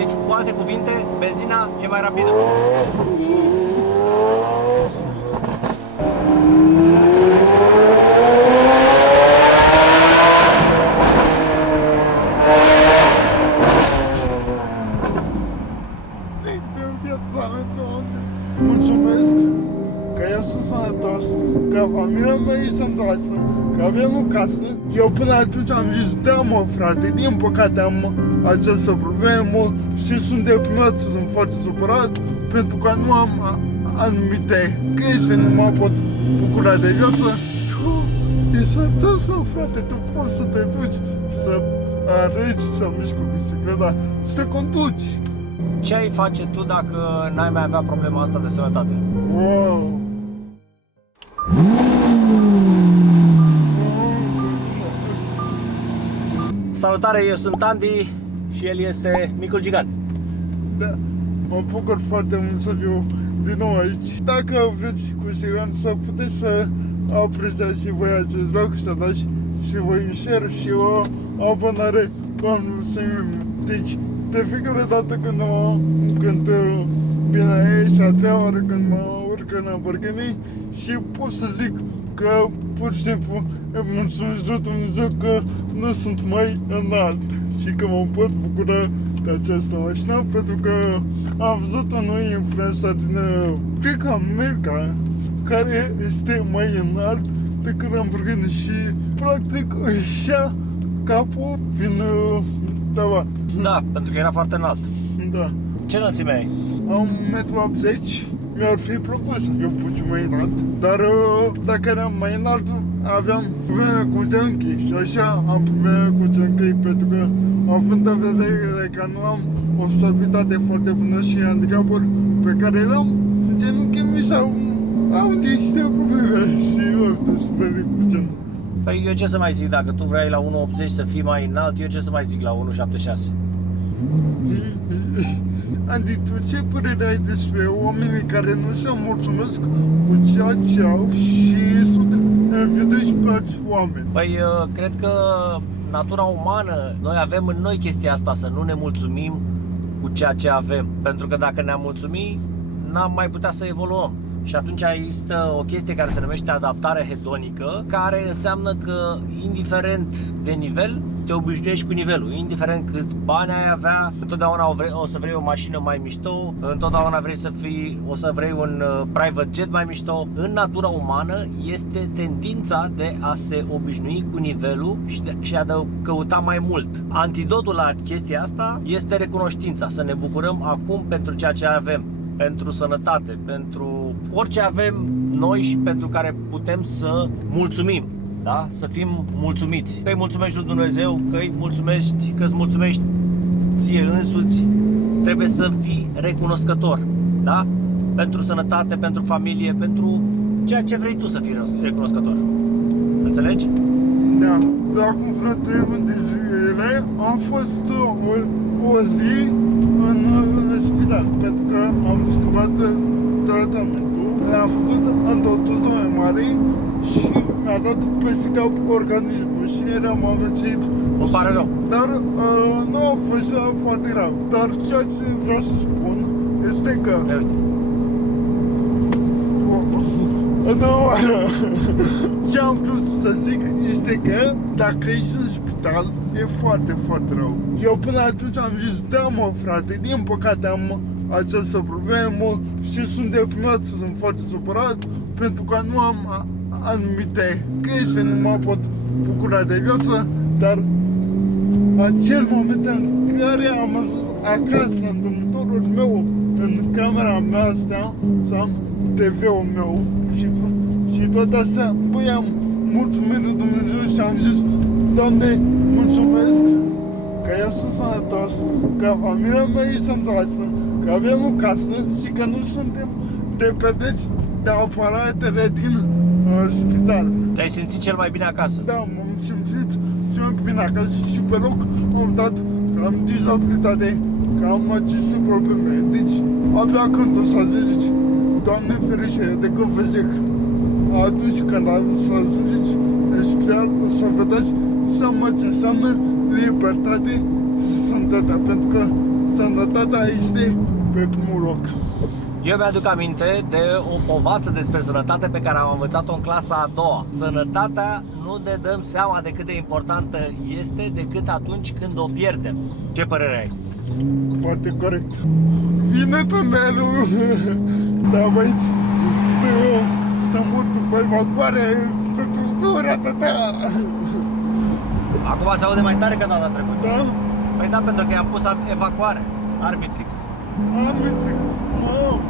Deci, cu alte cuvinte, benzina e mai rapidă. Mulțumesc că eu sunt sănătos, că familia mea e sănătoasă, că avem o casă. Eu până atunci am zis, da mă frate, din păcate am această problemă și sunt deprimat, sunt foarte supărat pentru că nu am anumite chestii, nu mă pot bucura de viață. Tu e sănătos, mă, frate, tu poți să te duci, să arăți, să miști cu bicicleta, să te conduci. Ce ai face tu dacă n-ai mai avea problema asta de sănătate? Wow! Salutare, eu sunt Andy și el este Micul Gigant. Da, mă bucur foarte mult să fiu din nou aici. Dacă vreți cu siguranță să puteți să apreciați și voi acest vlog și să dați și voi un share și o abonare cu mulțumim. Deci, de fiecare dată când vine aici, a treia oară când mă urc în Lamborghini și pot să zic că pur și simplu îmi mulțumesc lui Dumnezeu că nu sunt mai înalt și că mă pot bucura de această mașină pentru că am văzut un nou influencer din cred că America care este mai înalt decât Lamborghini și practic își ia capul din tavan. Da, pentru că era foarte înalt. Da. Ce înălțime ai? Am 1,80 m. Mi-ar fi plăcut să fiu puțin mai înalt, dar dacă eram mai înalt, aveam probleme cu genunchii și așa am probleme cu genunchii pentru că, având în vedere că nu am o stabilitate foarte bună și handicapul pe care eram, genunchii mi au niște probleme și eu te sperii puțin. Păi eu ce să mai zic, dacă tu vrei la 1,80 să fii mai înalt, eu ce să mai zic la 1,76? Andy, tu ce părere ai despre oamenii care nu se mulțumesc cu ceea ce au și sunt invidiați pe alți oameni? Păi cred că natura umană, noi avem în noi chestia asta, să nu ne mulțumim cu ceea ce avem. Pentru că dacă ne-am mulțumit, n-am mai putea să evoluăm. Și atunci există o chestie care se numește adaptare hedonică, care înseamnă că indiferent de nivel, te obișnuiești cu nivelul. Indiferent câți bani ai avea, întotdeauna o să vrei o mașină mai mișto, întotdeauna o să vrei un private jet mai mișto. În natura umană este tendința de a se obișnui cu nivelul și a de căuta mai mult. Antidotul la chestia asta este recunoștința, să ne bucurăm acum pentru ceea ce avem. Pentru sănătate, pentru orice avem noi și pentru care putem să mulțumim, da? Să fim mulțumiți. Că îi mulțumești lui Dumnezeu, că îi mulțumești, că îți mulțumești ție însuți, trebuie să fii recunoscător, da? Pentru sănătate, pentru familie, pentru ceea ce vrei tu să fii recunoscător. Înțelegi? Da. De acum vreo 3 luni de zile am fost o zi în spital pentru că am schimbat tratamentul. Le-am făcut întotdeauna mai mare și mi-a dat peste cap organismul și eram amăgit. Îmi pare rău. Dar nu a fost foarte grav. Dar ceea ce vreau să spun este că ce am vrut să zic este că dacă ești în spital e foarte, foarte rău. Eu până atunci am zis, da mă frate, din păcate am această problemă și sunt deprimat, sunt foarte supărat pentru că nu am anumite chestii, nu mă pot bucura de viață, dar acel moment în care am ajuns acasă, în dormitorul meu, în camera mea asta, să am TV-ul meu și toate astea, băi, am mulțumit lui Dumnezeu și am zis, Doamne, mulțumesc că eu sunt sănătos, că familia mea e sănătoasă, că avem o casă și că nu suntem dependenți de aparatele din spital. Te-ai simțit cel mai bine acasă? Da, m-am simțit cel mai bine acasă și pe loc am dat că am dizabilitate, că am aceste probleme. Deci, abia când o să zici, Doamne ferește, de când vă zic, atunci când să ajungeți în spital, o să vedeți seama ce înseamnă libertate și sănătatea, pentru că sănătatea sănătatea este pe primul loc. Eu mi-aduc aminte de o povață despre sănătate pe care am învățat-o în clasa a doua. Sănătatea nu ne dăm seama de cât de importantă este decât atunci când o pierdem. Ce părere ai? Foarte corect. Vine tunelul. Da, bă, aici să mor după evacuare. Acum se aude mai tare ca data trecută. Da? Păi da, pentru că i-am pus evacuare. Arbitrix. Arbitrix. Wow.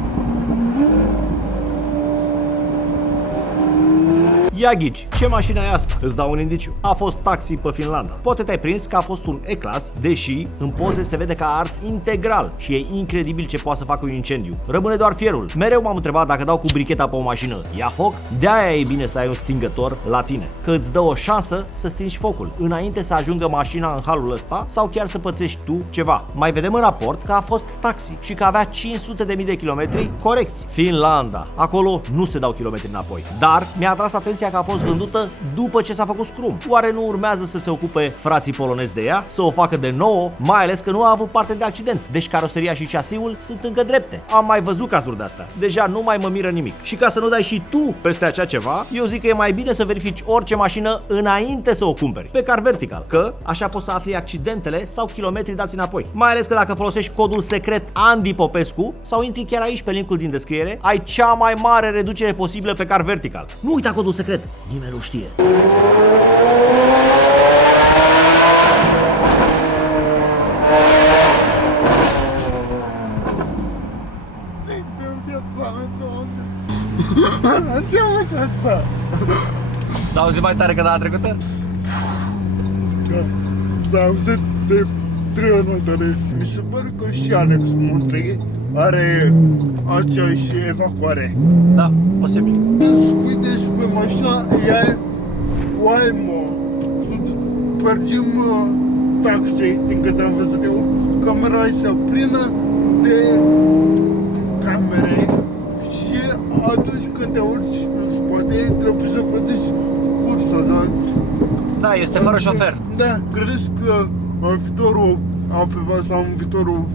Ia ghici, ce mașină e asta? Îți dau un indiciu. A fost taxi pe Finlanda. Poate te-ai prins că a fost un E-Class, deși în poze se vede că a ars integral și e incredibil ce poate să facă un incendiu. Rămâne doar fierul. Mereu m-am întrebat dacă dau cu bricheta pe o mașină, ia foc? De-aia e bine să ai un stingător la tine, că îți dă o șansă să stingi focul, înainte să ajungă mașina în halul ăsta sau chiar să pățești tu ceva. Mai vedem în raport că a fost taxi și că avea 500.000 de kilometri corecți. Finlanda. Acolo nu se dau kilometri înapoi. Dar mi-a atras atenția că a fost vândută după ce s-a făcut scrum. Oare nu urmează să se ocupe frații polonezi de ea, să o facă de nouă, mai ales că nu a avut parte de accident, deci caroseria și chasiul sunt încă drepte. Am mai văzut cazuri de astea. Deja nu mai mă miră nimic. Și ca să nu dai și tu peste așa ceva, eu zic că e mai bine să verifici orice mașină înainte să o cumperi, pe Car Vertical, că așa poți să afli accidentele sau kilometri dați înapoi. Mai ales că dacă folosești codul secret Andy Popescu sau intri chiar aici pe linkul din descriere, ai cea mai mare reducere posibilă pe Car Vertical. Nu uita codul secret. Nimeni nu știe. Ce mă asta? S-a auzit mai tare că data trecută? Da, s-a auzit de 3 ori mai tare. Mi se pare că și Alex Montrei are aceeași evacuare. Da, posibil. Spui deci pe mașina, ea e Waymo. Mergem taxi, din câte am văzut eu, camera este plină de camere și atunci când te urci în spate, trebuie să plătești cursa, da? Da, este fără șofer. Da, crezi că în viitorul APV sau în viitorul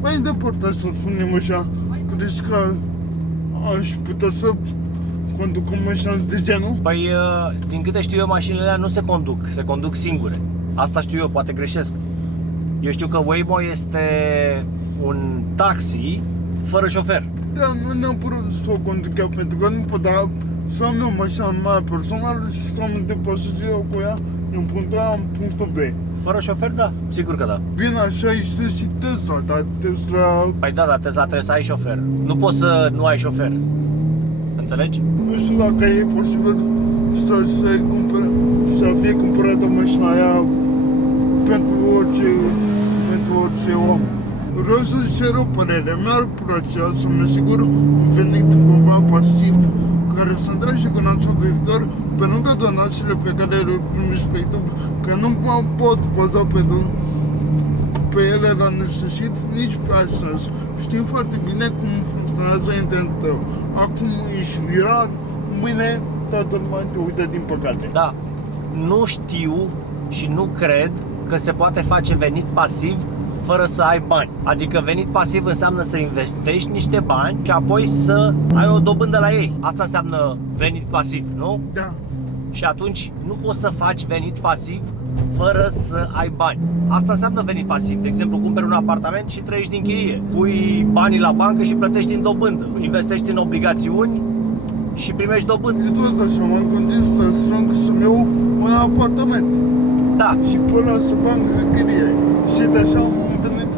mai depărtat, să spunem așa, crezi că aș putea să conduc o mașină de genul? Păi, din câte știu eu, mașinile alea nu se conduc singure. Asta știu eu, poate greșesc. Eu știu că Waymo este un taxi fără șofer. Da, nu neapărat să o conduc eu, pentru că nu pot da să am eu mașina mea personală și să mă deplasez eu cu ea din punctul A în punctul B. Fără șofer, da, sigur că da. Bine, așa este și Tesla, dar Tesla... Păi da, dar Tesla trebuie să ai șofer. Nu poți să nu ai șofer. Înțelegi? Nu știu dacă e posibil să fie cumpărată mașina aia pentru orice om. Vreau să-ți cer o părere. Mi-ar plăcea să-mi asigur un venit cumva pasiv care să-mi dea și gănațul pe viitor pe lângă donațiile pe care le primești pe YouTube, că nu mă pot baza pe ele la nesfârșit, nici pe așa. Știm foarte bine cum funcționează internetul. Acum ești viral, mâine toată lumea te uită, din păcate. Da. Nu știu și nu cred că se poate face venit pasiv fără să ai bani. Adică venit pasiv înseamnă să investești niște bani și apoi să ai o dobândă la ei. Asta înseamnă venit pasiv, nu? Da. Și atunci nu poți să faci venit pasiv fără să ai bani. Asta înseamnă venit pasiv. De exemplu, cumperi un apartament și trăiești din chirie. Pui banii la bancă și plătești din dobândă. Investești în obligațiuni și primești dobândă. E tot așa, m-am gândit să strâng să-mi iau un apartament. Da. Și pe ăla să bag chirie. Și de așa am venit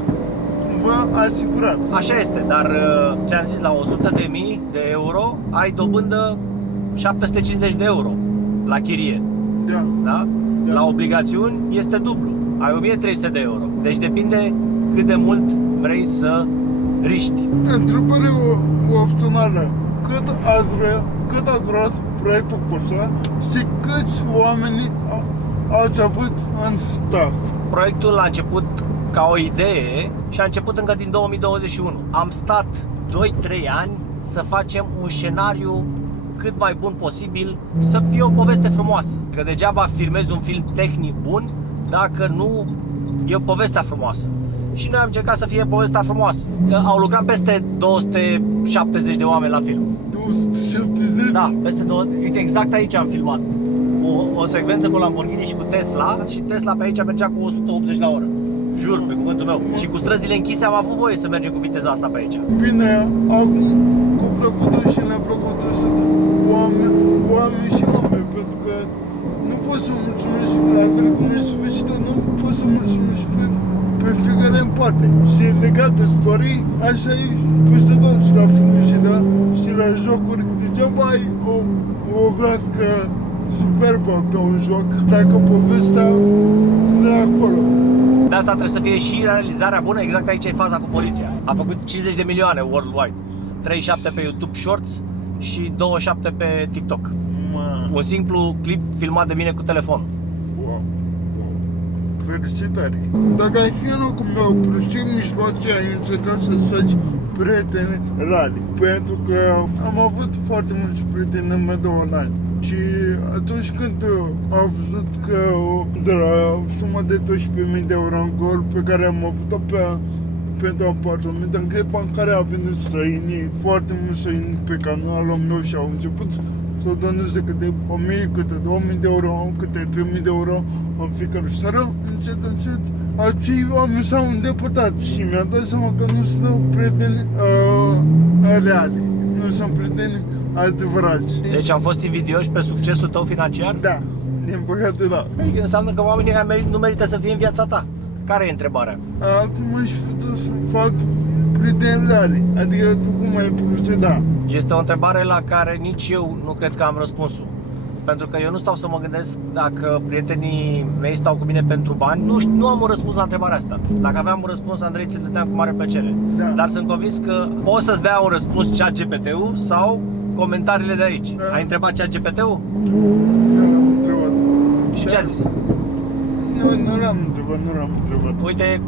cumva asigurat. Așa este, dar ți-am zis, la 100.000 de euro ai dobândă 750 de euro la chirie. Da. Da? Da. La obligațiuni este dublu. Ai 1300 de euro. Deci depinde cât de mult vrei să riști. Întrebare opțională. Cât ați vrea proiectul Corsa și câți oameni ați avut în staff? Proiectul a început ca o idee și a început încă din 2021. Am stat 2-3 ani să facem un scenariu cât mai bun posibil, să fie o poveste frumoasă. Că degeaba filmezi un film tehnic bun dacă nu e o poveste frumoasă. și noi am încercat să fie povestea frumoasă. Au lucrat peste 270 de oameni la film. 270? Da, peste 200. Uite, exact aici am filmat. O secvență cu Lamborghini și cu Tesla și Tesla pe aici mergea cu 180 la oră. Jur, pe cuvântul meu. Și cu străzile închise am avut voie să mergem cu viteza asta pe aici. Bine, acum cu plăcută și neplăcută sunt oameni și oameni, pentru că nu poți să mulțumești, la fel cum ești sfârșită, nu poți să mulțumești pe fiecare în parte. Și legat de story, așa e peste tot și la film și la jocuri. Degeaba ai o grafică superbă pe un joc, dacă povestea de acolo. De asta trebuie să fie și realizarea bună, exact aici e faza cu poliția. A făcut 50 de milioane worldwide, 37 pe YouTube Shorts și 27 pe TikTok. Un simplu clip filmat de mine cu telefon. Wow. Felicitări! Dacă ai fi în locul meu, prin ce mijloace ai încercat să-ți faci prieteni reali? Pentru că am avut foarte mulți prieteni în medul online. Și atunci când am văzut că de la suma de 12.000 de euro în gol pe care am avut-o pentru apartament, în clipa în care a venit străinii, foarte mulți străini pe canalul meu și au început să doneze câte 1.000, câte 2.000 de euro, câte 3.000 de euro în fiecare seară, încet, acei oameni s-au îndepărtat și mi-a dat seama că nu sunt prieteni reali, nu sunt prieteni adevărați. Deci am fost invidioși pe succesul tău financiar? Da, din păcate da. Înseamnă că oamenii nu merită să fie în viața ta. Care e întrebarea? Acum aș putea să fac prieteni reali, adică tu cum ai proceda? Este o întrebare la care nici eu nu cred că am răspunsul. Pentru că eu nu stau să mă gândesc dacă prietenii mei stau cu mine pentru bani. Nu am un răspuns la întrebarea asta. Dacă aveam un răspuns, Andrei, ți-l dădeam cu mare plăcere. Da. Dar sunt convins că poți să-ți dea un răspuns ChatGPT-ul sau comentariile de aici. Da. Ai întrebat ChatGPT-ul? Nu l-am întrebat. Și ce a zis? Nu l-am întrebat. Uite,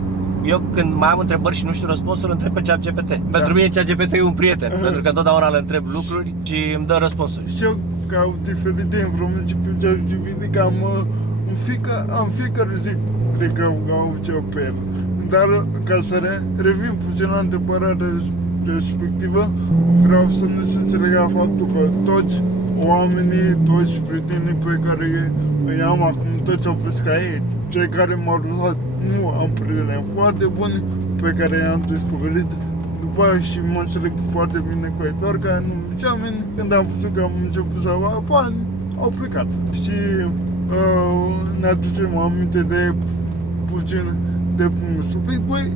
eu când mai am întrebări și nu știu răspunsul, întreb pe ChatGPT. Pentru mine ChatGPT e un prieten, pentru că întotdeauna îl întreb lucruri și îmi dă răspunsuri. Știu că au diferite informații pe ChatGPT, că am fiecare zi, cred că au ce pe el. Dar ca să revin puțin la întrebarea respectivă, vreau să nu se înțelegă faptul că toți oamenii, toți prietenii pe care îi am acum, toți au fost ca ei. Cei care m-au lăsat, nu am prieteni foarte buni pe care i-am descoperit după aia și mă înțeleg foarte bine cu ei, doar că nu oameni, când am văzut că am început să am bani, au plecat. Și ne aducem aminte de puțin de subiect, băi,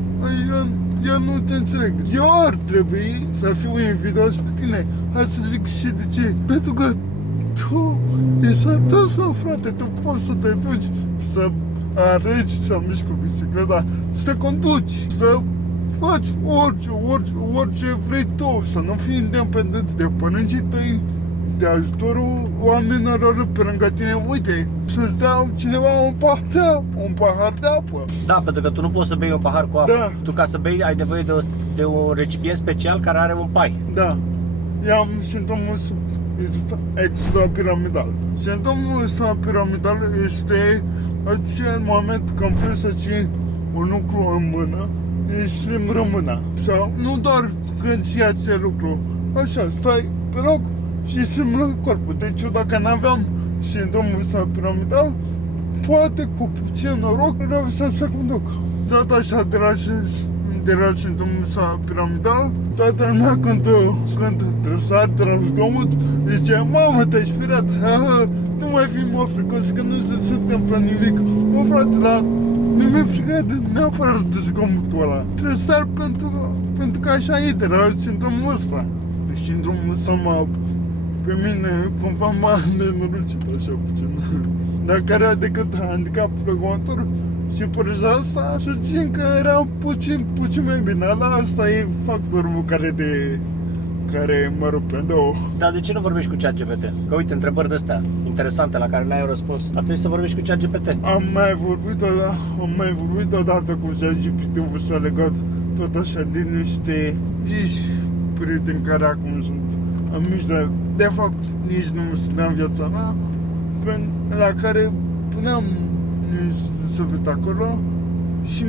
eu nu te înțeleg. Eu ar trebui să fiu invidios pe tine. Hai să zic și de ce. Pentru că tu ești sănătos, frate, tu poți să te duci, să alegi să miști cu bicicleta, să te conduci, să faci orice vrei tu, să nu fii independent de părinții tăi, de ajutorul oamenilor pe lângă tine. Uite, să-ți dau cineva un pahar de apă. Da, pentru că tu nu poți să bei un pahar cu apă. Da. Tu ca să bei ai nevoie de un recipient special care are un pai. Da, eu am sindromul extrapiramidal. Sindromul extrapiramidal este acel moment când vrei să ții un lucru în mână, îți strâmbră mâna. Sau nu doar când ții acel lucru, așa, stai pe loc și strâmbră corpul. Deci eu dacă n-aveam sindromul extrapiramidal, poate cu puțin noroc reușeam să conduc. Tot așa de la sindromul extrapiramidal, toată lumea când trăsar de la zgomot, zice, mamă, te-ai speriat, nu mai fi mă fricos, că nu se întâmplă nimic. Mă, frate, dar nu mi-e fricat neapărat de zgomotul ăla. Trăsar pentru că așa e de la sindromul ăsta. Deci sindromul ăsta pe mine cumva m-a nenorocit așa puțin. Dar care a decât handicap locomotor și părăja asta, să zicem că era puțin mai bine. Asta e factorul care mă rupe în două. Dar de ce nu vorbești cu ChatGPT? Că uite, întrebări de astea interesante la care n-ai un răspuns. Ar trebui să vorbești cu ChatGPT. Am mai vorbit odată cu ChatGPT-ul, s-a legat tot așa din niște prieteni care acum sunt amici, de fapt nici nu mă stăteam în viața mea, la care puneam să văd acolo Și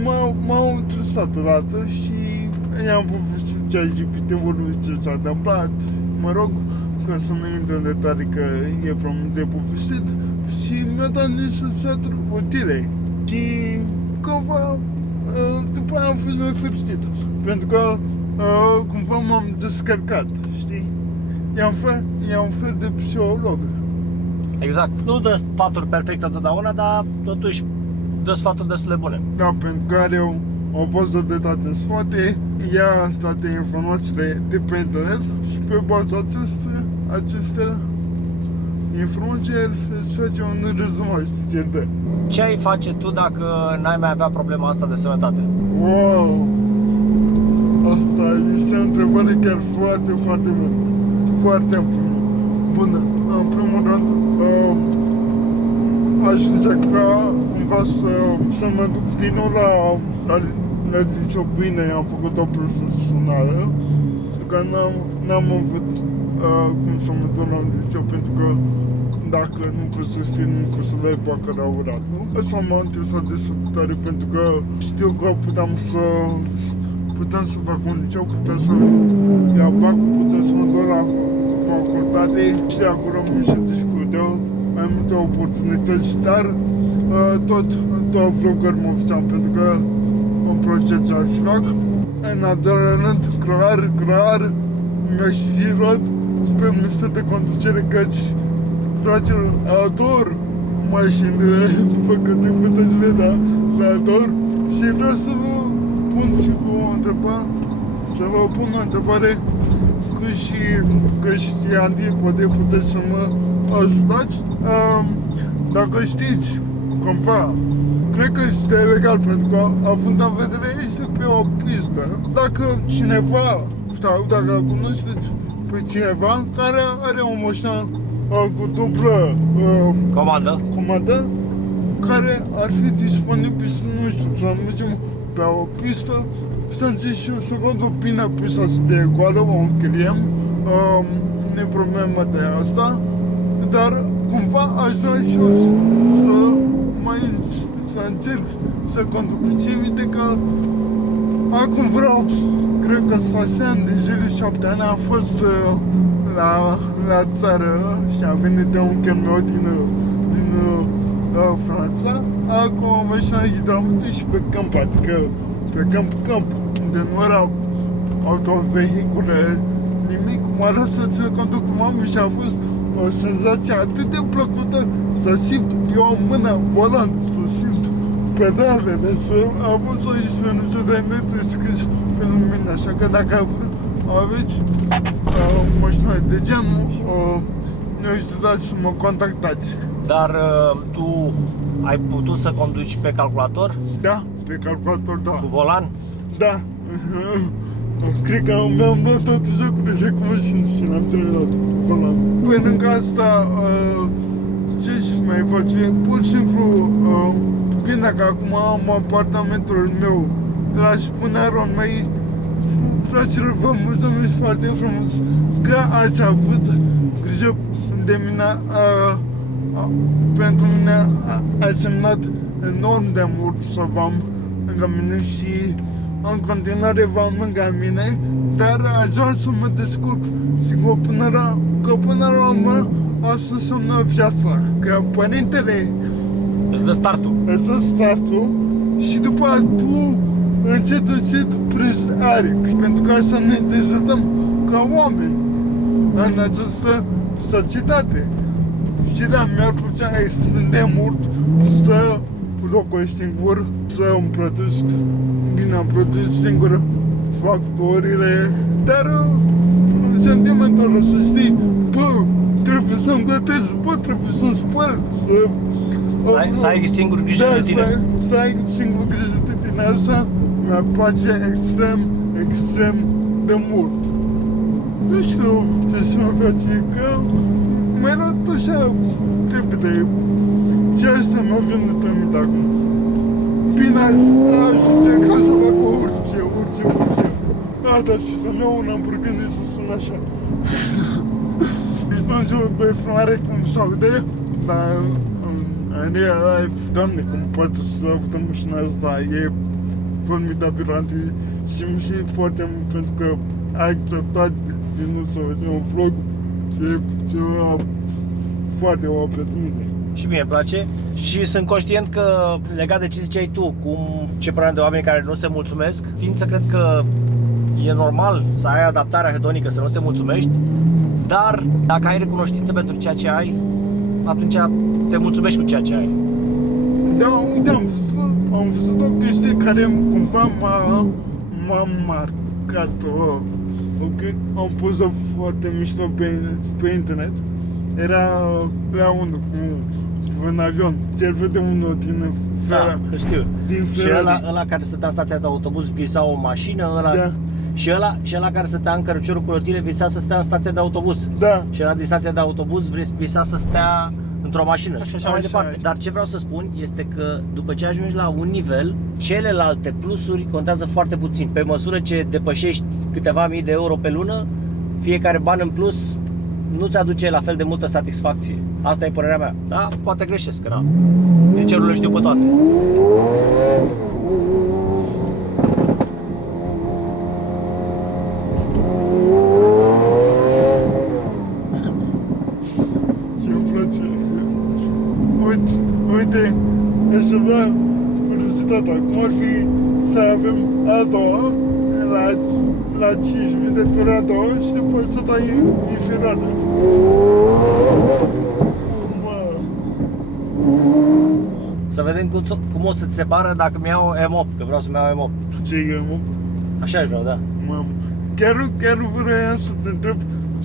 m-au interesat odată și i-am povestit ChatGPT-ului ce s-a întâmplat. Mă rog, ca să nu intru în detalii că e prea mult de povestit. Și mi-a dat niște sfaturi utile. Și cumva, după aia am fost mai fericit. Pentru că cumva m-am descărcat, știi? E un fel de psiholog. Exact. Nu dă sfaturi perfecte întotdeauna, dar totuși dă sfaturi destul de bune. Da, pentru că are o bază de date în spate, ia toate informațiile de pe internet și pe baza acestea informații îți face un rezumat, știi ce dă. Ce ai face tu dacă n-ai mai avea problema asta de sănătate? Wow! Asta este o întrebare chiar foarte, foarte bună. Foarte bună. În primul rând, aș încerca cumva să mă duc din nou la liceu. Bine, am făcut o profesională, pentru că n-am avut cum să mă duc la liceu, pentru că dacă nu pot să scriu, nu pot să dai bacalaureatul. Asta m-a interesat destul de tare, pentru că știu că puteam să fac un liceu, puteam să iau bac, puteam să mă duc la facultate și acolo mi se discută mai multe oportunități, dar tot vlogger mă făceam, pentru că îmi place ce aș fac. În al doilea rând, clar, mi-aș fi luat pe mișto de conducere, căci fraților, ador mașinile, după că te puteți vedea, le ador și vreau să vă pun și o întrebare că și Andy, poate puteți să mă ajutați. Dacă știți, cumva, cred că este legal, pentru că având în vedere este pe o pistă. Dacă cineva, sau dacă cunoașteți pe cineva care are o mașină cu dublă comandă, care ar fi disponibil, nu știu, să mergem pe o pistă, să încerc și eu să conduc bine pista să fie goală, o închiriem, nu e problemă de asta, dar cumva aș vrea și eu să încerc să conduc. Țin minte că acum cred că 6 ani de zile, 7 ani am fost la țară și am venit de un meu din Franța, acum mașina hidromută și pe câmp, adică pe câmp, unde nu erau autovehicule, nimic, m-a lăsat să conduc cu mamă și a fost o senzație atât de plăcută să simt eu în mână volan, să simt pedalele, să am fost o experiență de netescris pentru mine, așa că dacă aveți mașină de genul, ne ajutați și mă contactați. Dar tu ai putut să conduci pe calculator? Da, pe calculator, da. Cu volan? Da. Cred că mi-am luat toate jocurile cu mașini și l-am terminat volan. Pe lângă asta, ce-și mai face? Pur și simplu, bine că acum am apartamentul meu, l-aș pune aron mai. Fraților, vă mulțumesc foarte frumos că ați avut grijă de mine. Pentru mine a semnat enorm de mult să v-am lângă mine și în continuare v-am lângă mine, dar aș vrea să mă descurc și că până la urmă asta înseamnă viața, că părintele îți dă startul. Și după aceea tu încet prinzi aripi, pentru ca să ne dezvoltăm ca oameni în această societate. Și da, mi-ar plăcea extrem de mult să locuiesc singur, să îmi plătesc, bine, îmi plătesc singur factorile, dar sentimentul să știi, trebuie să-mi gătesc, trebuie să spăl, să ai singur grijă de tine. Să ai singur grijă de tine, asta mi-ar place extrem de mult. Nu știu ce să mă face, că mi-ai luat așa repede. Ce asta m-a venit în minte acum. Bine, aș încerca să fac orice. Dar și să-mi iau un hamburger și să sun așa. Deci nu știu pe filmare cum s-aude, dar în real life, Doamne, cum poate să audă mașina asta, e formidabilante și foarte mult pentru că ai acceptat din nou să faci un vlog. E ceva foarte wow pentru mine. Și mie îmi place și sunt conștient că legat de ce ziceai tu, ce probleme de oameni care nu se mulțumesc, fiind să cred că e normal să ai adaptarea hedonică, să nu te mulțumești, dar dacă ai recunoștință pentru ceea ce ai, atunci te mulțumești cu ceea ce ai. Da, uite, am văzut o chestie care cumva m-a marcat. Ok, am pus o foarte mișto pe internet. Era unul cu un avion. Ți-l vede unul din Da, că știu. din Și ăla care stătea în stația de autobuz visa o mașină, Da. Și ăla care stătea în căruciorul cu rotile visa să stea în stația de autobuz. Da. Și ăla din stația de autobuz visa să stea într-o mașină și așa mai Așa, departe. așa. Dar ce vreau să spun este că după ce ajungi la un nivel, celelalte plusuri contează foarte puțin. Pe măsură ce depășești câteva mii de euro pe lună, fiecare ban în plus nu-ți aduce la fel de multă satisfacție. Asta e părerea mea. Da, poate greșesc, că na. Din cerul le știu pe toate. Și îmi place. Uite, aș avea curiozitatea. Cum ar fi să avem a doua la 5.000 de ture a doua și după să dai inferioară. Să vedem cum o să-ți separă dacă mi iau M8, că vreau să-mi iau M8. Ce e, mă? Așa aș vrea, da. Mamă, chiar vreau să te întreb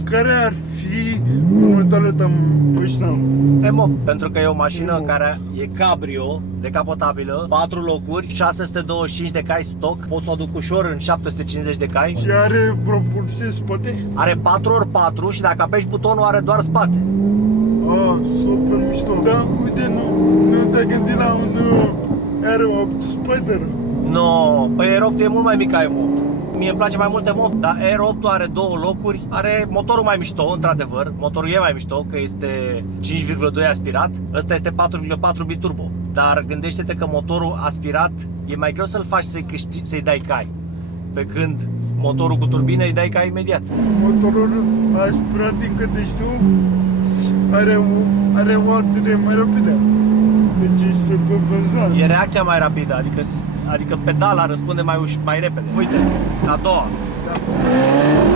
care ar fi următoarea ta mașină. M8, pentru că e o mașină care e cabrio, decapotabilă, 4 locuri, 625 de cai stock, poți să o duc ușor în 750 de cai. Și are propulsie în spate? Are 4x4 și dacă apeși butonul are doar spate. Ah, super mișto. Da, uite, nu te-ai gândit la un Aero 8 Spider? No, păi Air 8 e mult mai mic ca M8. Mie îmi place mai mult M8, dar Air 8 are 2 locuri, are motorul mai mișto, într-adevăr. Motorul e mai mișto, că este 5,2 aspirat, ăsta este 4,4 biturbo. Dar gândește-te că motorul aspirat e mai greu să-l faci să-i dai cai. Pe când motorul cu turbină îi dai cai imediat. Motorul aspirat, din câte știu, are o artere mai rapidă. Deci este pe benzină. E reacția mai rapidă, adică pedala răspunde mai repede. Uite, a doua. Da.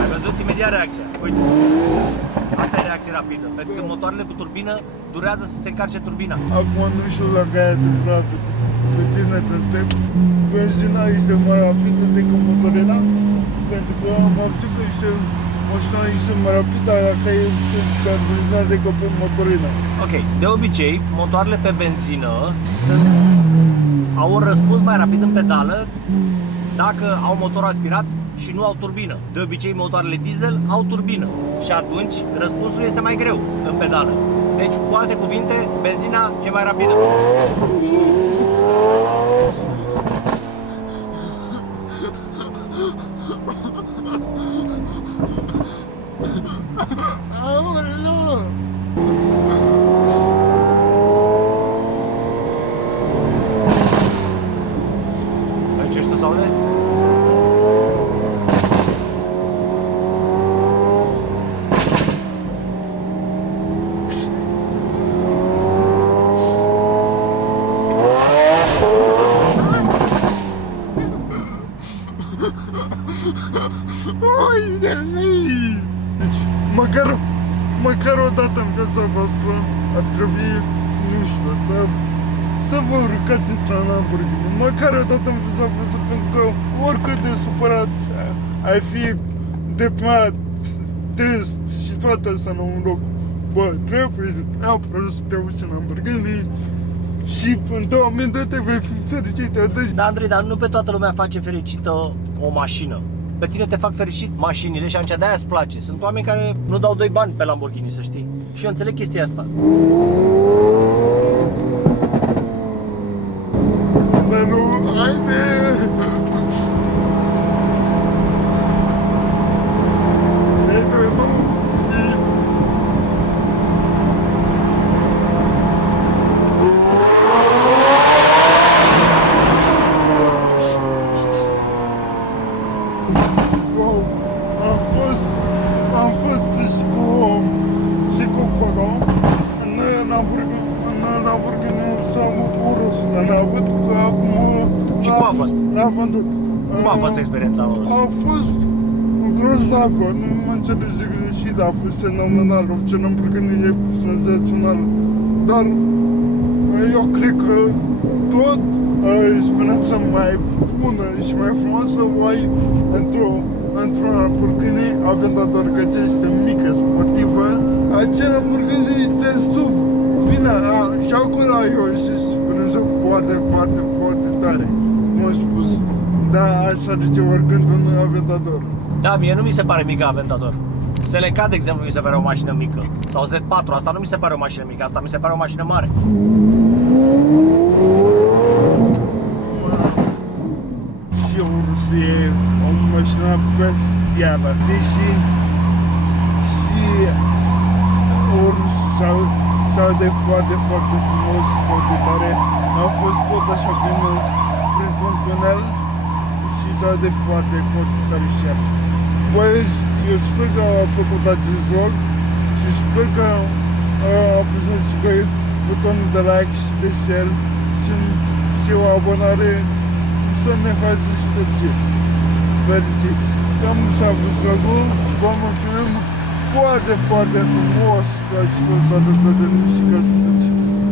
Ai văzut imediat reacția. Uite. Asta e reacție rapidă, pentru că motoarele cu turbină durează să se încarce turbina. Acum nu știu dacă ai adevărat pe tine te întreb. Benzina este mai rapidă decât motorina? Pentru că am văzut că mașina este mai rapidă dacă e benzina decât pe motorina. Ok, de obicei, motoarele pe benzină au un răspuns mai rapid în pedală dacă au motor aspirat și nu au turbină. De obicei, motoarele diesel au turbină și atunci răspunsul este mai greu în pedală. Deci, cu alte cuvinte, benzina e mai rapidă. Aoleu! Aici ești tu sau de? Oi, de lei! Deci, măcar o dată în viața voastră ar trebui, nu știu, să vă urcați într-un Lamborghini. Măcar o dată în viața voastră, pentru că oricât de supărat ai fi, deprimat, trist și toate astea în un loc, bă, trebuie neapărat să te uiți în Lamborghini și în 2002 te vei fi fericit. Da, Andrei, dar nu pe toată lumea face fericită o mașină. Pe tine te fac fericit mașinile și atunci de-aia îți place. Sunt oameni care nu dau 2 bani pe Lamborghini, să știi. Și eu înțeleg chestia asta. Dar nu, haide! Crede, nu, și... Wow. Am fost și cu Coro. În Hamburg nu s-a urus, dar n-a avut că acum... Și cum a fost? L-a vândut. Cum a fost experiența Urus? A fost grozavă, nu mă înțelege greșit, a fost fenomenal, orice Hamburgenii e senzațional. Dar eu cred că tot experiența mai bună și mai frumoasă o ai într-un Lamborghini Aventador, că ce este mică, sportivă. Acel Lamborghini este SUV. Bine, și acolo eu și experiență foarte, foarte, foarte tare, cum am spus. Da, așa duce oricând un Aventador. Da, mie nu mi se pare mică Aventador. Selenca, de exemplu, mi se pare o mașină mică. Sau Z4, asta nu mi se pare o mașină mică, asta mi se pare o mașină mare. Și Urus e o mașină bestială. Deși și Urus s-au de foarte, foarte frumos, foarte tare. Am fost tot așa printr-un tunel și s-au de foarte, foarte tare și el. Băi, eu sper că au plăcut acest vlog și sper că apăsați și voi butonul de like și de share și o abonare să ne faceți și plăcere. Fericiți! Cam s-a fost vlogul, vă mulțumim foarte, foarte frumos că ați fost alături de noi și că sunteți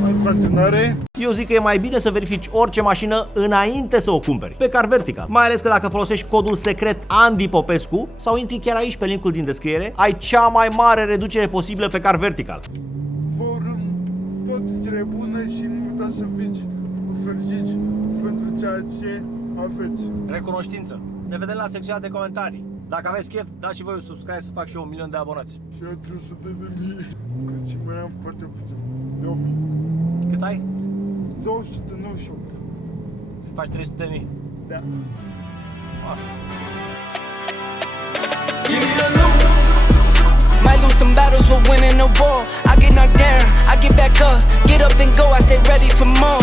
în continuare. Eu zic că e mai bine să verifici orice mașină înainte să o cumperi pe Car Vertical. Mai ales că dacă folosești codul secret Andy Popescu sau intri chiar aici pe linkul din descriere, ai cea mai mare reducere posibilă pe Car Vertical. Vă urăm toate cele bune și nu uitați să fiți fericiți pentru ceea ce aveți. Recunoștință. Ne vedem la secțiunea de comentarii. Dacă aveți chef, dați și voi un subscribe să fac și eu 1.000.000 de abonați. Și eu trebuie să devenim, că și mai am foarte puțin. 2000. Cât ai? 298. Faci 300.000. Da. Give me the loot. Might lose some battles, but winning the war. I get knocked down, I get back up, get up and go. I stay ready for more.